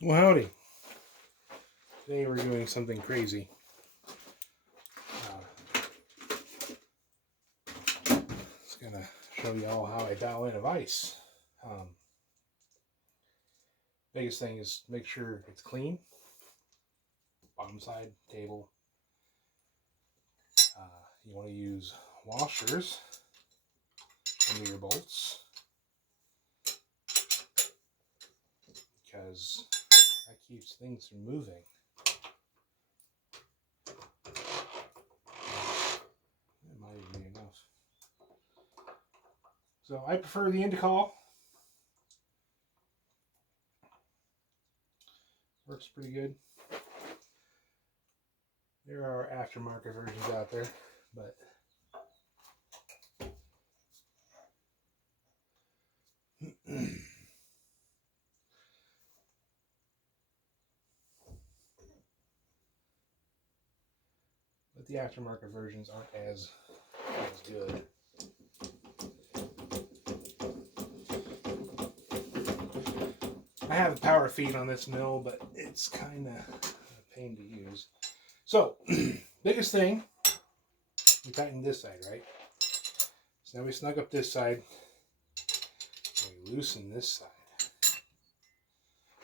Well, howdy. Today we're doing something crazy. It's gonna show you all how I dial in a vise. Biggest thing is make sure it's clean. Bottom side, table. You want to use washers under your bolts because that keeps things from moving. It might even be enough. So I prefer the Indecal. Works pretty good. There are aftermarket versions out there, but the aftermarket versions aren't as good. I have a power feed on this mill, but it's kind of a pain to use. So, biggest thing, we tighten this side, right? So now we snug up this side, and we loosen this side.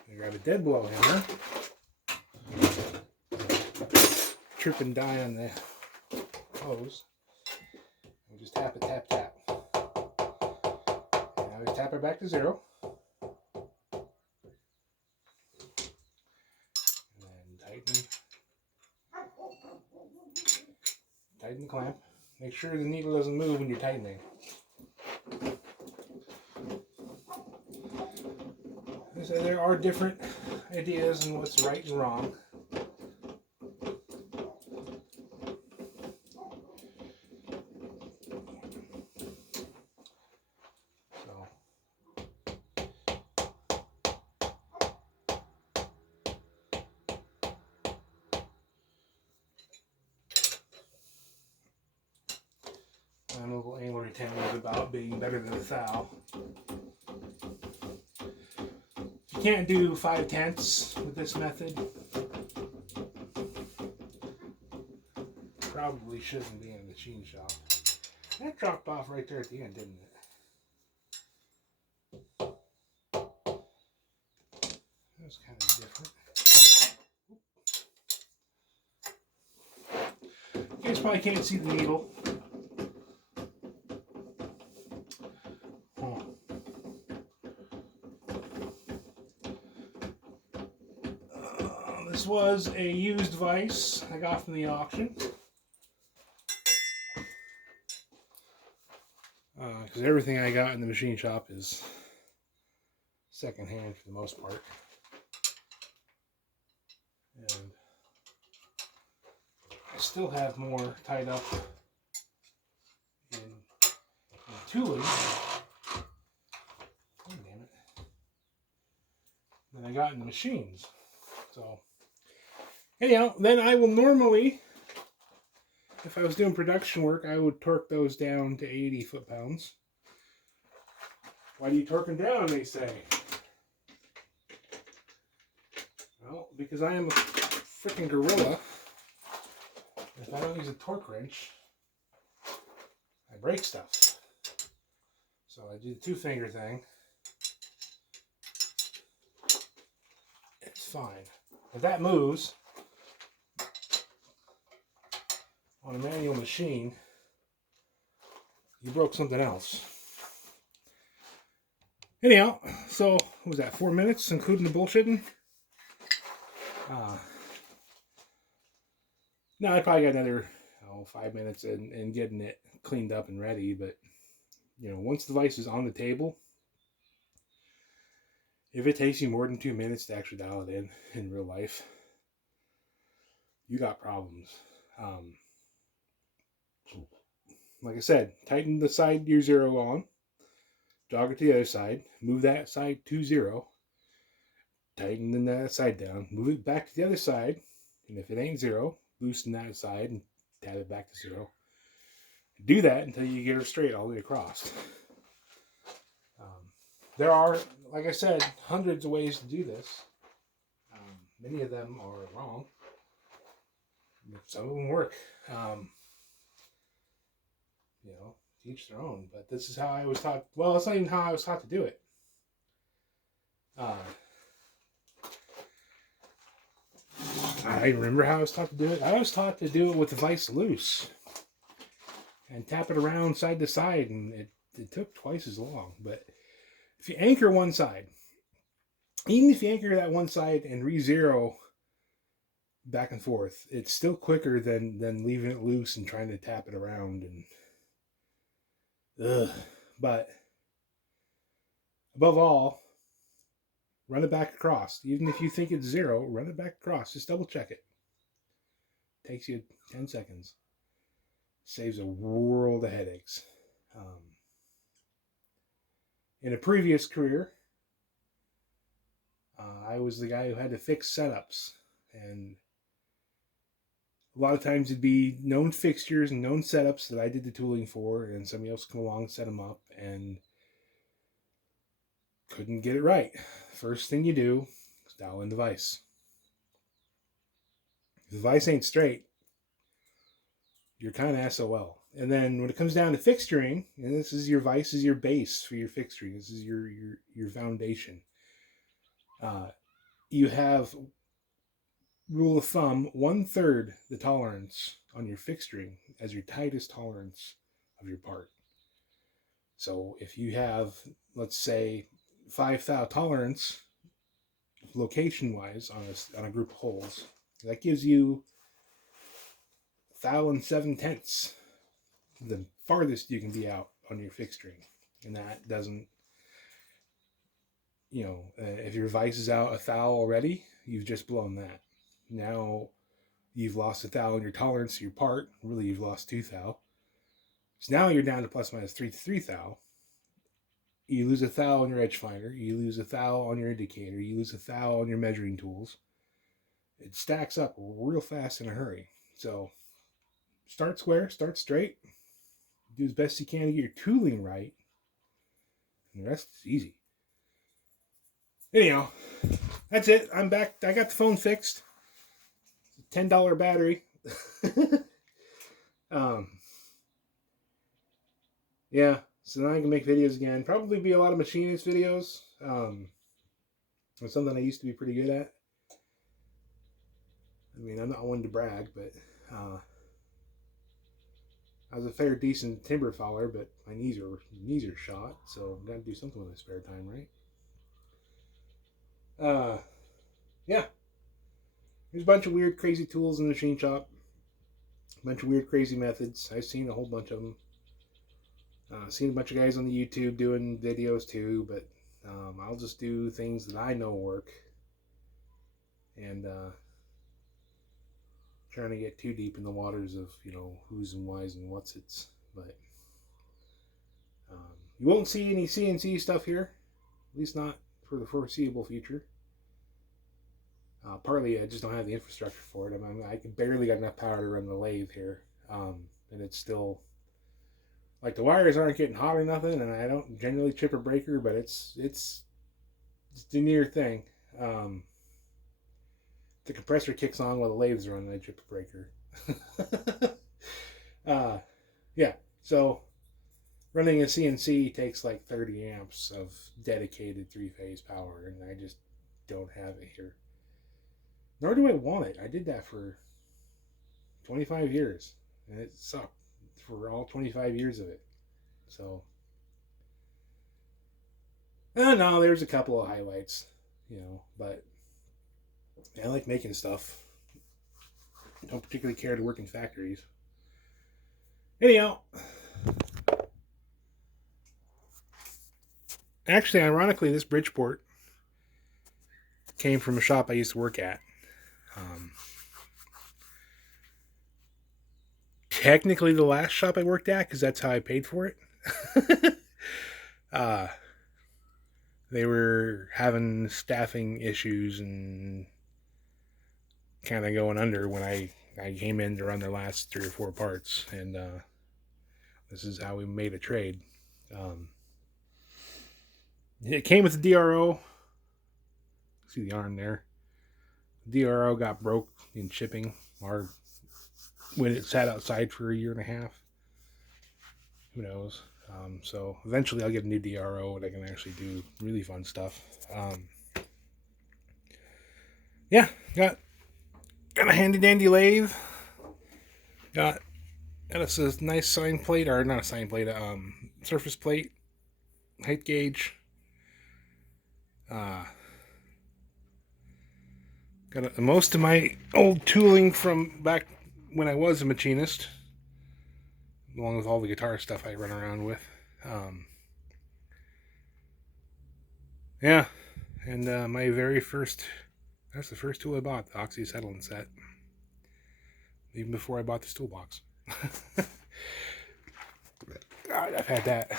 We grab a dead blow hammer, trip and die on the hose, and just tap it, tap, tap. And now we tap it back to 0. Tighten the clamp. Make sure the needle doesn't move when you're tightening. So there are different ideas on what's right and wrong. My local angler town is about being better than a thou. You can't do 5/10 with this method. Probably shouldn't be in a machine shop. That dropped off right there at the end, didn't it? That was kind of different. You guys probably can't see the needle. This was a used vise I got from the auction. Because everything I got in the machine shop is secondhand for the most part. And I still have more tied up in tooling. Oh, damn it. Than I got in the machines. So, anyhow, then I will normally, if I was doing production work, I would torque those down to 80 foot-pounds. Why do you torque them down, they say? Well, because I am a freaking gorilla. If I don't use a torque wrench, I break stuff. So I do the 2-finger thing. It's fine. If that moves on a manual machine, you broke something else. Anyhow, so what was that, 4 minutes, including the bullshitting? No, I probably got another 5 minutes in getting it cleaned up and ready. But once the vise is on the table, if it takes you more than 2 minutes to actually dial it in real life, you got problems. Like I said, tighten the side you're 0 on, jog it to the other side, move that side to 0, tighten that side down, move it back to the other side, and if it ain't 0, loosen that side and tab it back to 0. Do that until you get her straight all the way across. There are, like I said, hundreds of ways to do this. Many of them are wrong. Some of them work. Each their own. But this is how I was taught. Well, it's not even how I was taught to do it. I remember how I was taught to do it. I was taught to do it with the vise loose and tap it around side to side, and it took twice as long. But if you anchor one side, even if you anchor that one side and re-zero back and forth, it's still quicker than leaving it loose and trying to tap it around. But above all, run it back across. Even if you think it's 0, run it back across. Just double check it. Takes you 10 seconds. Saves a world of headaches. In a previous career, I was the guy who had to fix setups. And a lot of times it'd be known fixtures and known setups that I did the tooling for, and somebody else come along and set them up, and couldn't get it right. First thing you do is dial in the vise. If the vise ain't straight, you're kind of SOL. And then when it comes down to fixturing, and this is your vise is your base for your fixturing. This is your foundation. You have, rule of thumb, 1/3 the tolerance on your fixturing as your tightest tolerance of your part. So if you have, let's say, 5 thou tolerance location wise on a group of holes, that gives you 1 7/10, the farthest you can be out on your fixturing. And that doesn't, if your vise is out 1 thou already, you've just blown that. Now you've lost 1 thou in your tolerance of your part. Really, you've lost 2 thou. So now you're down to plus minus 3 thou. You lose 1 thou on your edge finder. You lose 1 thou on your indicator. You lose 1 thou on your measuring tools. It stacks up real fast in a hurry. So start square, start straight. Do as best you can to get your tooling right. And the rest is easy. Anyhow, that's it. I'm back. I got the phone fixed. $10 battery. Yeah, so now I can make videos again. Probably be a lot of machinist videos. It's something I used to be pretty good at. I mean, I'm not one to brag, but I was a fair, decent timber faller, but my knees are shot, so I've got to do something with my spare time, right? Yeah. There's a bunch of weird, crazy tools in the machine shop. A bunch of weird, crazy methods. I've seen a whole bunch of them. Seen a bunch of guys on the YouTube doing videos too, but I'll just do things that I know work. And trying to get too deep in the waters of, who's and why's and what's it's. But you won't see any CNC stuff here, at least not for the foreseeable future. Partly I just don't have the infrastructure for it. I mean, I barely got enough power to run the lathe here, and it's still, like, the wires aren't getting hot or nothing, and I don't generally chip a breaker, but it's the near thing. The compressor kicks on while the lathes are on, and I chip a breaker. Yeah, so running a CNC takes like 30 amps of dedicated 3-phase power, and I just don't have it here. Nor do I want it. I did that for 25 years, and it sucked for all 25 years of it. So, no, there's a couple of highlights, but I like making stuff. I don't particularly care to work in factories. Anyhow, actually, ironically, this Bridgeport came from a shop I used to work at. Technically the last shop I worked at, because that's how I paid for it. They were having staffing issues and kind of going under when I came in to run their last 3 or 4 parts, and this is how we made a trade. It came with the DRO. See the arm there. DRO got broke in shipping, or when it sat outside for a year and a half. Who knows? So eventually I'll get a new DRO and I can actually do really fun stuff. Yeah, got a handy dandy lathe. Got a nice sign plate, or not a sign plate, surface plate, height gauge. Got most of my old tooling from back when I was a machinist, along with all the guitar stuff I run around with. Yeah, and my very first, that's the first tool I bought, the oxyacetylene set. Even before I bought the stool box. God, I've had that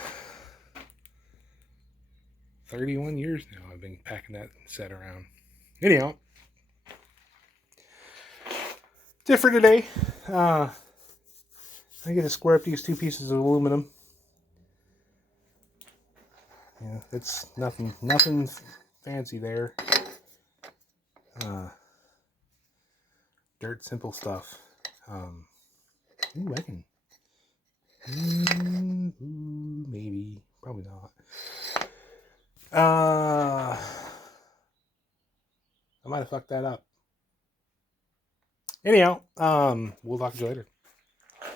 31 years now. I've been packing that set around. Anyhow, different today. I get to square up these two pieces of aluminum. Yeah, it's nothing fancy there. Dirt simple stuff. Ooh, I can. Maybe, probably not. I might have fucked that up. Anyhow, we'll talk to you later.